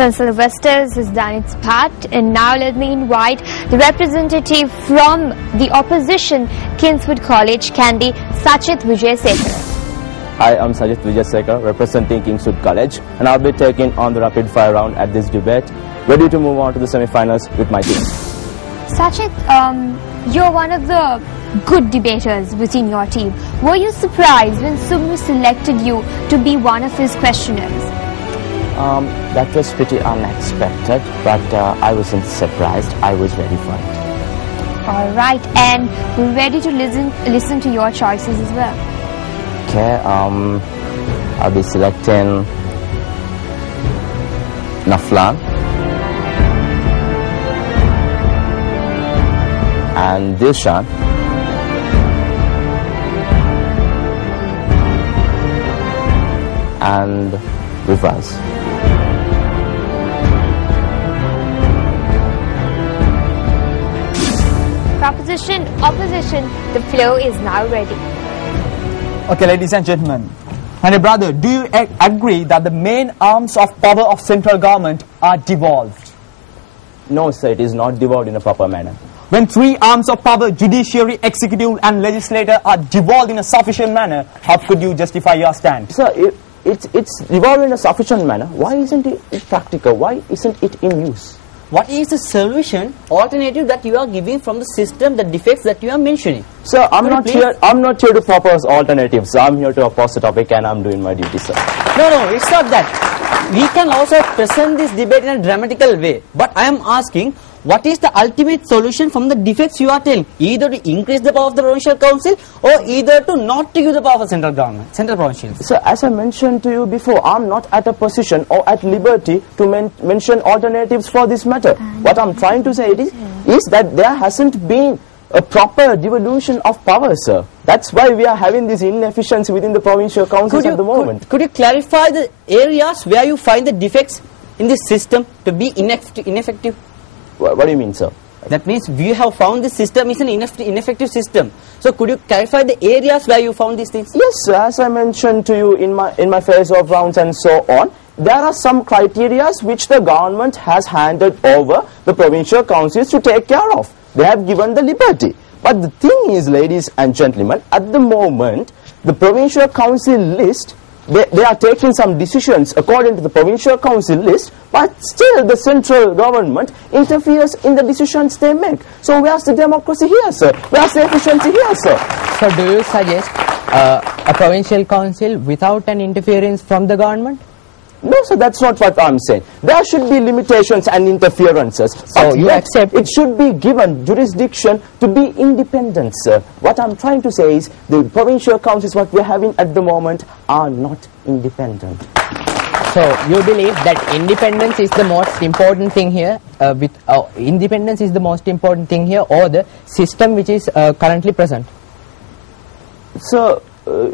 St. Sylvester's has done its part, and now let me invite the representative from the opposition, Kingswood College, Kandy, Sachit Wijayasekara. Hi, I'm Sachit Wijayasekara, representing Kingswood College, and I'll be taking on the rapid fire round at this debate, ready to move on to the semi-finals with my team. Sachit, you're one of the good debaters within your team. Were you surprised when Sumnu selected you to be one of his questioners? That was pretty unexpected, but I wasn't surprised. I was ready for it. All right, and we're ready to listen to your choices as well. Okay, I'll be selecting Naflan and Dilshan and Rivaz. Proposition, opposition, the floor is now ready. Okay, ladies and gentlemen, and brother, do you agree that the main arms of power of central government are devolved? No, sir, it is not devolved in a proper manner. When three arms of power, judiciary, executive and legislature, are devolved in a sufficient manner, how could you justify your stand? Sir, it's devolved in a sufficient manner. Why isn't it practical? Why isn't it in use? What is the solution, alternative that you are giving from the system, the defects that you are mentioning? Sir, I'm not here to propose alternatives. I'm here to oppose the topic and I'm doing my duty, sir. No, it's not that. We can also present this debate in a dramatical way. But I am asking, what is the ultimate solution from the defects you are telling? Either to increase the power of the provincial council or either to not to give the power of central government, central provincial. So as I mentioned to you before, I'm not at a position or at liberty to mention alternatives for this matter. What I'm trying to say is that there hasn't been a proper devolution of power, sir. That's why we are having this inefficiency within the provincial councils at the moment. Could you clarify the areas where you find the defects in this system to be ineffective? What do you mean, sir? That means we have found this system is an ineffective system. So could you clarify the areas where you found these things? Yes, sir. As I mentioned to you in my face-off rounds and so on, there are some criteria which the government has handed over the provincial councils to take care of. They have given the liberty. But the thing is, ladies and gentlemen, at the moment, the provincial council list, they are taking some decisions according to the provincial council list, but still the central government interferes in the decisions they make. So where's the democracy here, sir? Where's the efficiency here, sir? So do you suggest a provincial council without an interference from the government? No, sir, that's not what I'm saying. There should be limitations and interferences. So you accept it should be given jurisdiction to be independent, sir. What I'm trying to say is the provincial councils what we're having at the moment are not independent. So you believe that independence is the most important thing here, independence is the most important thing here, or the system which is currently present? Sir,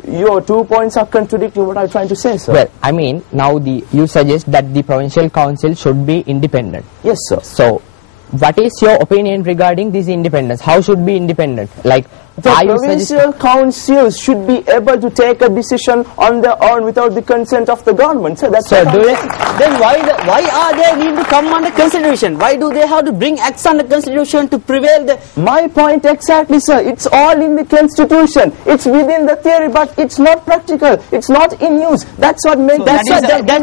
your 2 points are contradicting what I'm trying to say, sir. Well, I mean, now you suggest that the provincial council should be independent. Yes, sir. So, what is your opinion regarding this independence? How should be independent? Like, the provincial councils should be able to take a decision on their own without the consent of the government. So that's then why are they need to come under consideration? Why do they have to bring acts under constitution to prevail the... My point exactly, sir. It's all in the constitution. It's within the theory, but it's not practical. It's not in use. That's what makes... That's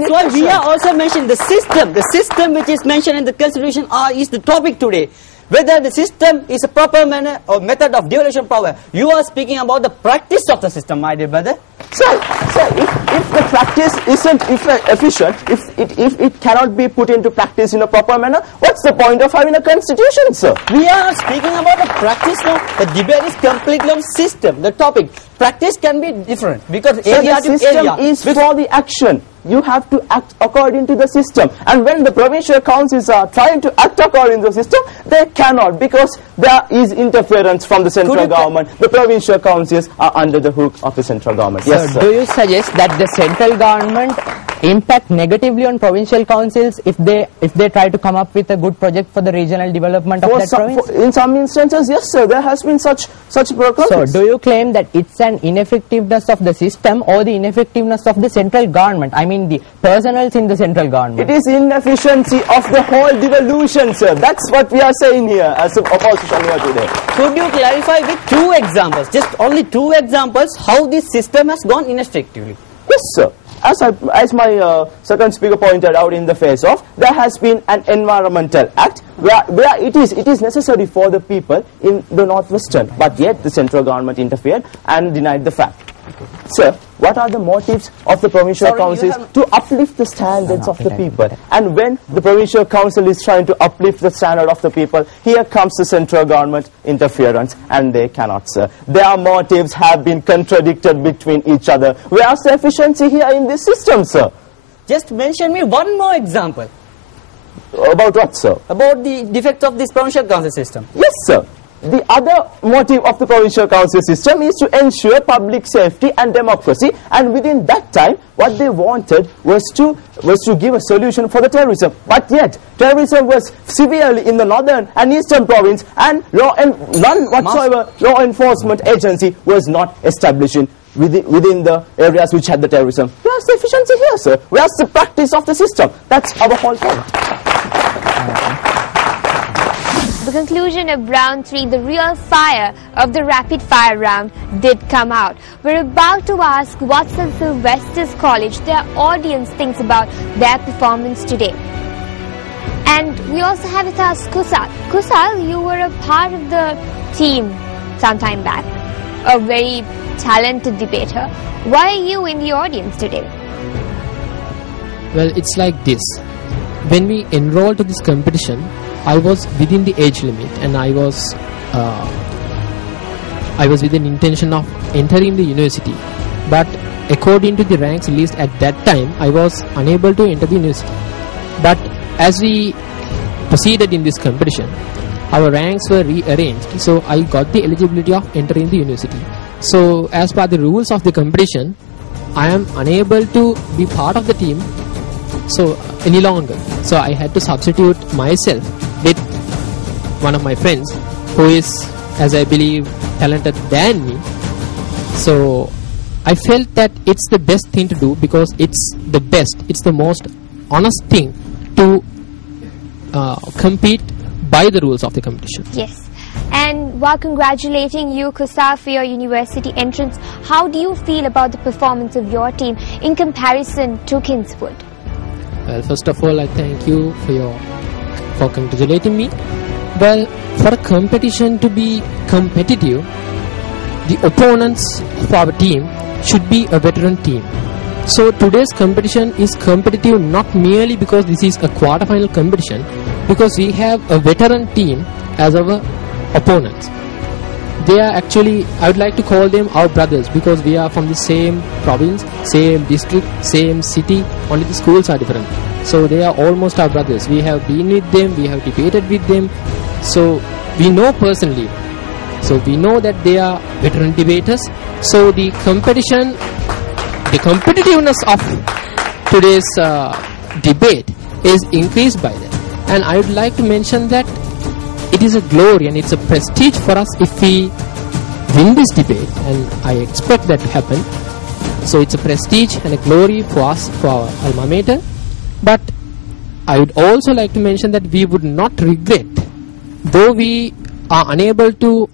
why we are also mentioning the system which is mentioned in the constitution is the topic today. Whether the system is a proper manner or method of devolution power. You are speaking about the practice of the system, my dear brother. Sir, if the practice isn't efficient, if it cannot be put into practice in a proper manner, what's the point of having a constitution, sir? We are speaking about the practice now. The debate is completely on system, the topic. Practice can be different because area to area. The system is for the action. You have to act according to the system. And when the provincial councils are trying to act according to the system, they cannot because there is interference from the central government. The provincial councils are under the hook of the central government. Yes, sir. Do you suggest that the central government impact negatively on provincial councils if they try to come up with a good project for the regional development of that province? In some instances, yes, sir, there has been such progress. So, do you claim that it's an ineffectiveness of the system or the ineffectiveness of the central government? I mean, the personals in the central government. It is inefficiency of the whole devolution, sir. That's what we are saying here as an opposition here today. Could you clarify with 2 examples, just only 2 examples, how this system has gone ineffectively? Yes, sir. As my second speaker pointed out in the face of, there has been an environmental act where it is necessary for the people in the northwestern, but yet the central government interfered and denied the fact. Sir, what are the motives of the provincial councils to uplift the standards of the people? And when the provincial council is trying to uplift the standard of the people, here comes the central government interference, and they cannot, sir. Their motives have been contradicted between each other. Where's the efficiency here in this system, sir? Just mention me one more example. About what, sir? About the defects of this provincial council system. Yes, sir. The other motive of the provincial council system is to ensure public safety and democracy, and within that time what they wanted was to give a solution for the terrorism. But yet terrorism was severely in the northern and eastern province, and none whatsoever law enforcement agency was not established within the areas which had the terrorism. Where's the efficiency here, sir? Where's the practice of the system? That's our whole point. The conclusion of round 3, the real fire of the rapid fire round, did come out. We're about to ask what St. Sylvester's College, their audience, thinks about their performance today. And we also have with us Kusal. Kusal, you were a part of the team some time back, a very talented debater. Why are you in the audience today? Well, it's like this. When we enrolled to this competition, I was within the age limit, and I was with an intention of entering the university. But according to the ranks list at that time, I was unable to enter the university. But as we proceeded in this competition, our ranks were rearranged, so I got the eligibility of entering the university. So as per the rules of the competition, I am unable to be part of the team any longer. So I had to substitute myself with one of my friends who is, as I believe, talented than me. So I felt that it's the best thing to do, because it's the best, it's the most honest thing to compete by the rules of the competition. Yes. And while congratulating you, Kusal, for your university entrance, how do you feel about the performance of your team in comparison to Kingswood? Well, first of all, I thank you for congratulating me. Well, for a competition to be competitive, the opponents of our team should be a veteran team. So today's competition is competitive not merely because this is a quarterfinal competition, because we have a veteran team as our opponents. They are actually, I would like to call them our brothers, because we are from the same province, same district, same city, only the schools are different. So they are almost our brothers. We have been with them, we have debated with them, so we know personally. So we know that they are veteran debaters. So the competition, the competitiveness of today's debate is increased by that. And I would like to mention that it is a glory and it's a prestige for us if we win this debate, and I expect that to happen. So it's a prestige and a glory for us, for our alma mater. But I would also like to mention that we would not regret, though we are unable to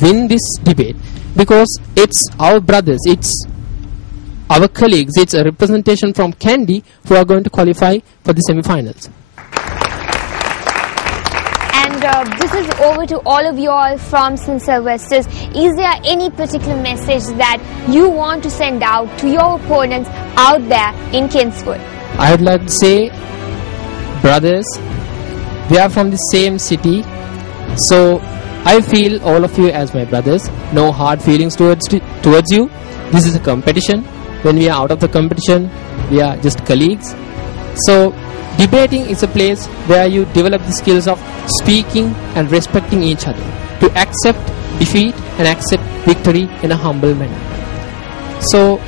win this debate, because it's our brothers, it's our colleagues, it's a representation from Kandy who are going to qualify for the semi-finals. This is over to all of you all from St. Sylvester's. Is there any particular message that you want to send out to your opponents out there in Kingswood? I would like to say, brothers, we are from the same city, so I feel all of you as my brothers. No hard feelings towards you. This is a competition. When we are out of the competition, we are just colleagues. So debating is a place where you develop the skills of speaking and respecting each other, to accept defeat and accept victory in a humble manner. So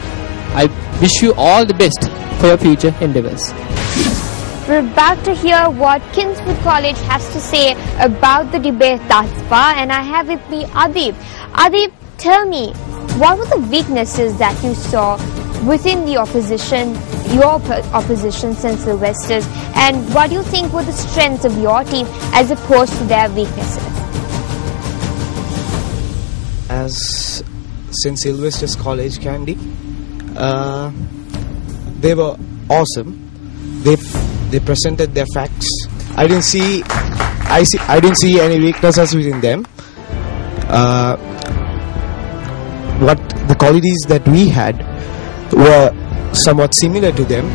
I wish you all the best for your future endeavors. We're about to hear what Kingswood College has to say about the debate thus far, and I have with me Adib. Adib, tell me, what were the weaknesses that you saw within the opposition, your opposition, St. Sylvester's, and what do you think were the strengths of your team as opposed to their weaknesses? As St. Sylvester's College Kandy, they were awesome. They presented their facts. I didn't see any weaknesses within them. What the qualities that we had were somewhat similar to them.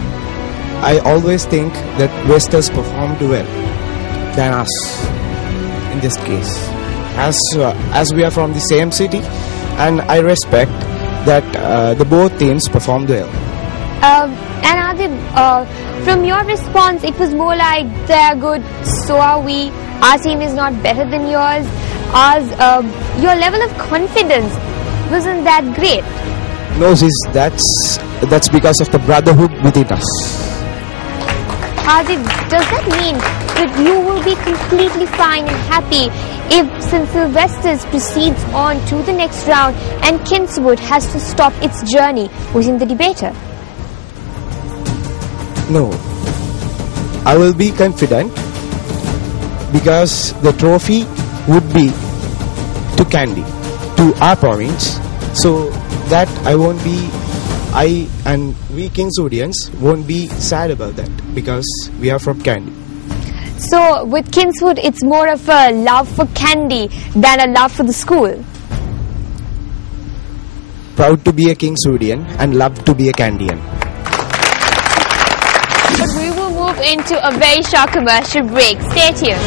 I always think that Westers performed well than us in this case. As we are from the same city, and I respect that the both teams performed well. And Adib, from your response, it was more like they're good, so are we. Our team is not better than yours. Your level of confidence wasn't that great. No, sis, that's because of the brotherhood within us. Adib, does that mean that you will be completely fine and happy if St. Sylvester's proceeds on to the next round and Kingswood has to stop its journey within the debater? No, I will be confident because the trophy would be to Kandy, to our province. So that I and we Kingswoodians won't be sad about that because we are from Kandy. So with Kingswood, it's more of a love for Kandy than a love for the school. Proud to be a Kingswoodian and love to be a Kandian. But we will move into a very short commercial break. Stay tuned.